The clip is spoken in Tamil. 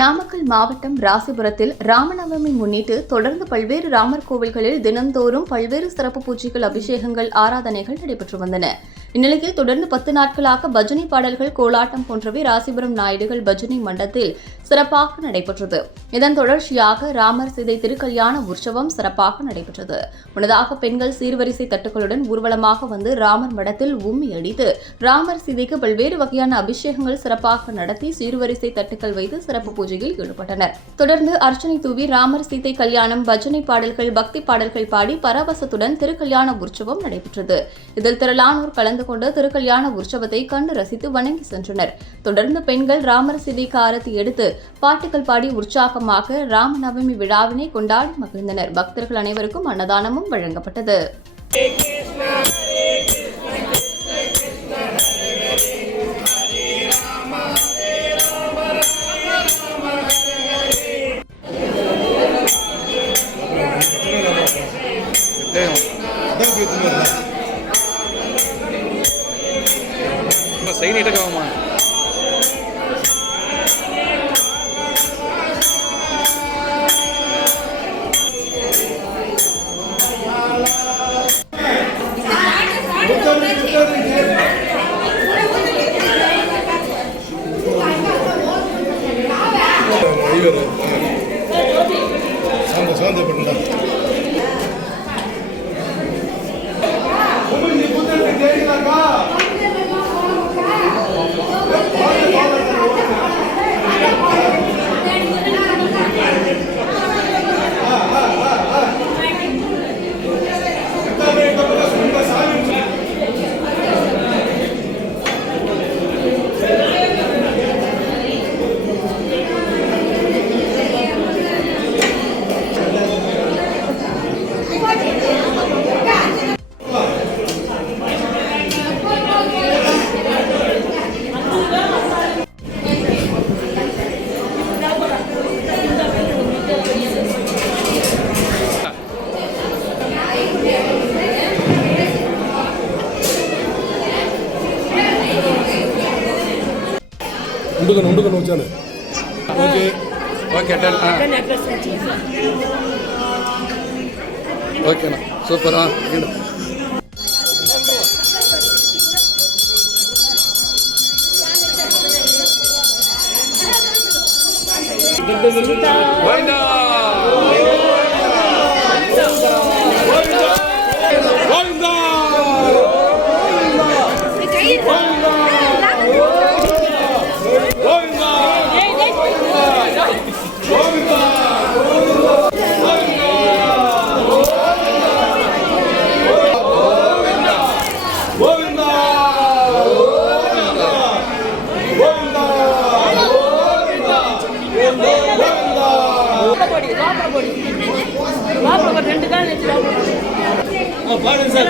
நாமக்கல் மாவட்டம் ராசிபுரத்தில் ராமநவமி முன்னிட்டு தொடர்ந்து பல்வேறு ராமர் கோவில்களில் தினந்தோறும் பல்வேறு சிறப்பு பூஜைகள், அபிஷேகங்கள், ஆராதனைகள் நடைபெற்று வந்தன. இந்நிலையில் தொடர்ந்து 10 நாட்களாக பஜனை பாடல்கள், கோலாட்டம் போன்றவை ராசிபுரம் நாயுடுகள் பஜனை மண்டத்தில் சிறப்பாக நடைபெற்றது. இதன் தொடர்ச்சியாக ராமர் சிதை திருக்கல்யாண உற்சவம் சிறப்பாக நடைபெற்றது. முன்னதாக பெண்கள் சீர்வரிசை தட்டுகளுடன் ஊர்வலமாக வந்து ராமர் மடத்தில் உம்மி அடித்து ராமர் சிதைக்கு பல்வேறு வகையான அபிஷேகங்கள் சிறப்பாக நடத்தி சீர்வரிசை தட்டுக்கள் வைத்து சிறப்பு பூஜையில் ஈடுபட்டனர். தொடர்ந்து அர்ச்சனை தூவி ராமர் சீதை கல்யாணம், பஜனை பாடல்கள், பக்தி பாடல்கள் பாடி பரவசத்துடன் திருக்கல்யாண உற்சவம் நடைபெற்றது. இதில் திரளானோர் கலந்து கொண்டு திருக்கல்யாண உற்சவத்தை கண்டு ரசித்து வணங்கி சென்றனர். தொடர்ந்து பெண்கள் ராமர் சிதைக்கு ஆரத்தி எடுத்து பாட்டுகள் பாடி உற்சாகமாக ராமநவமி விழாவினை கொண்டாடி மகிழ்ந்தனர். பக்தர்கள் அனைவருக்கும் அன்னதானமும் வழங்கப்பட்டது. ఉండుకను వచ్చాను. ఓకే ఓకేనా, సూపరా. பாடுங்க சார்.